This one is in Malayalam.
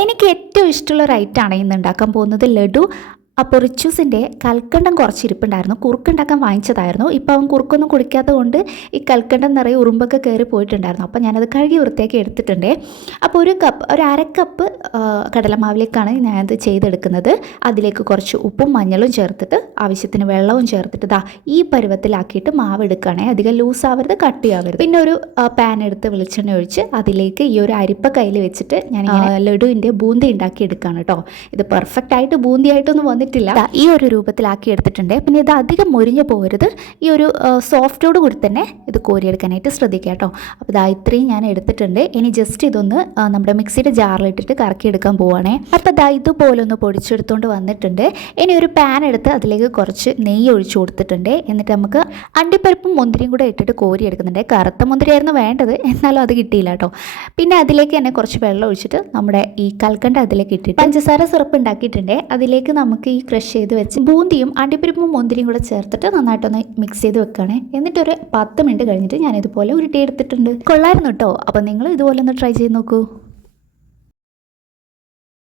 എനിക്ക് ഏറ്റവും ഇഷ്ടമുള്ള ഒരു ഐറ്റമാണ് ഇന്ന് ഉണ്ടാക്കാൻ പോകുന്നത് ലഡു. അപ്പോൾ റിച്ചൂസിൻ്റെ കൽക്കണ്ടം കുറച്ച് ഇരിപ്പുണ്ടായിരുന്നു. കുറുക്കുണ്ടാക്കാൻ വാങ്ങിച്ചതായിരുന്നു. ഇപ്പോൾ അവൻ കുറുക്കൊന്നും കുടിക്കാത്തത് കൊണ്ട് ഈ കൽക്കണ്ടം നിറയെ ഉറുമ്പൊക്കെ കയറി പോയിട്ടുണ്ടായിരുന്നു. അപ്പോൾ ഞാനത് കഴുകി വൃത്തിയാക്കി എടുത്തിട്ടുണ്ട്. അപ്പോൾ ഒരു അര കപ്പ് കടലമാവിലേക്കാണ് ഞാനത് ചെയ്തെടുക്കുന്നത്. അതിലേക്ക് കുറച്ച് ഉപ്പും മഞ്ഞളും ചേർത്തിട്ട് ആവശ്യത്തിന് വെള്ളവും ചേർത്തിട്ട് ഈ പരുവത്തിലാക്കിയിട്ട് മാവ് എടുക്കുകയാണെങ്കിൽ അധികം ലൂസാവരുത്, കട്ടിയാവരുത്. പിന്നെ ഒരു പാൻ എടുത്ത് വെളിച്ചെണ്ണ ഒഴിച്ച് അതിലേക്ക് ഈ ഒരു അരിപ്പ കയ്യിൽ വെച്ചിട്ട് ഞാൻ ലഡുവിൻ്റെ ബൂന്തി ഉണ്ടാക്കി എടുക്കുകയാണ് കേട്ടോ. ഇത് പെർഫെക്റ്റ് ആയിട്ട് ബൂന്തിയായിട്ടൊന്നും വന്നിട്ടില്ല. ഈ ഒരു രൂപത്തിലാക്കി എടുത്തിട്ടുണ്ട്. പിന്നെ ഇത് അധികം മൊരിഞ്ഞു പോകരുത്. ഈ ഒരു സോഫ്റ്റോട് കൂടി തന്നെ ഇത് കോരിയെടുക്കാനായിട്ട് ശ്രദ്ധിക്കുക കേട്ടോ. അപ്പോൾ ഇത്രയും ഞാൻ എടുത്തിട്ടുണ്ട്. ഇനി ജസ്റ്റ് ഇതൊന്ന് നമ്മുടെ മിക്സിയുടെ ജാറിലിട്ടിട്ട് കറക്കിയെടുക്കാൻ പോവുകയാണേ. അപ്പോൾ ഇതുപോലെ ഒന്ന് പൊടിച്ചെടുത്തുകൊണ്ട് വന്നിട്ടുണ്ട്. ഇനി ഒരു പാൻ എടുത്ത് അതിലേക്ക് കുറച്ച് നെയ്യ് ഒഴിച്ചു കൊടുത്തിട്ടുണ്ട്. എന്നിട്ട് നമുക്ക് അണ്ടിപ്പരിപ്പും മുന്തിരിയും കൂടെ ഇട്ടിട്ട് കോരിയെടുക്കുന്നുണ്ട്. കറുത്ത മുന്തിരിയായിരുന്നു വേണ്ടത്, എന്നാലും അത് കിട്ടിയില്ല കേട്ടോ. പിന്നെ അതിലേക്ക് തന്നെ കുറച്ച് വെള്ളം ഒഴിച്ചിട്ട് നമ്മുടെ ഈ കൽക്കണ്ട അതിലേക്ക് ഇട്ടിട്ട് പഞ്ചസാര സിറപ്പ് ഉണ്ടാക്കിയിട്ടുണ്ട്. അതിലേക്ക് നമുക്ക് ഈ ക്രഷ് ചെയ്ത് വെച്ച് ബൂന്തിയും അണ്ടിപ്പരിപ്പും മുന്തിരിയും കൂടെ ചേർത്തിട്ട് നന്നായിട്ടൊന്ന് മിക്സ് ചെയ്ത് വെക്കുകയാണ്. എന്നിട്ടൊരു 10 മിനിറ്റ് കഴിഞ്ഞിട്ട് ഞാൻ ഇതുപോലെ ഉരുട്ടിയെടുത്തിട്ടുണ്ട്. കൊള്ളായിരുന്നു കേട്ടോ. അപ്പോൾ നിങ്ങൾ ഇതുപോലെ ഒന്ന് ട്രൈ ചെയ്ത് നോക്കൂ.